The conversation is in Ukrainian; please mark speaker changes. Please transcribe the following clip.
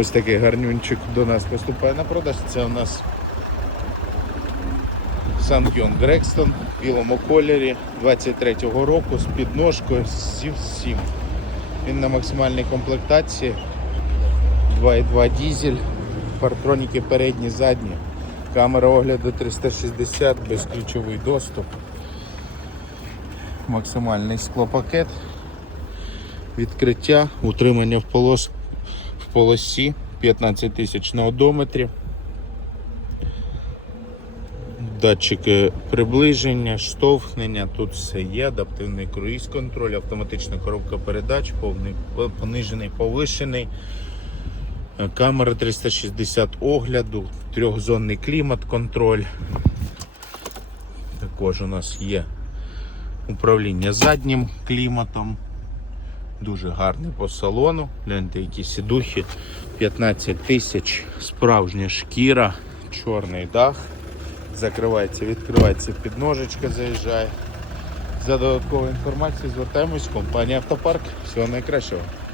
Speaker 1: Ось такий гарнюнчик до нас поступає на продаж. Це у нас Санкьон Грекстон в білому кольорі 23-го року з підножкою зі всім. Він на максимальній комплектації. 2.2 дізель, партроніки передні, задні, камера огляду 360, безключовий доступ, максимальний склопакет, відкриття, утримання в полос полосі 15 тисяч на одометрі. Датчики приближення, штовхнення, тут все є, адаптивний круїз контроль, автоматична коробка передач, повний, понижений, повишений, камера 360 огляду, трьохзонний клімат контроль. Також у нас є управління заднім кліматом. Дуже гарний по салону. Гляньте, які сідухи. 15 тисяч, справжня шкіра, чорний дах. Закривається, відкривається підножечка, заїжджає. За додатковою інформацією звертаємось в компанію Автопарк. Всього найкращого.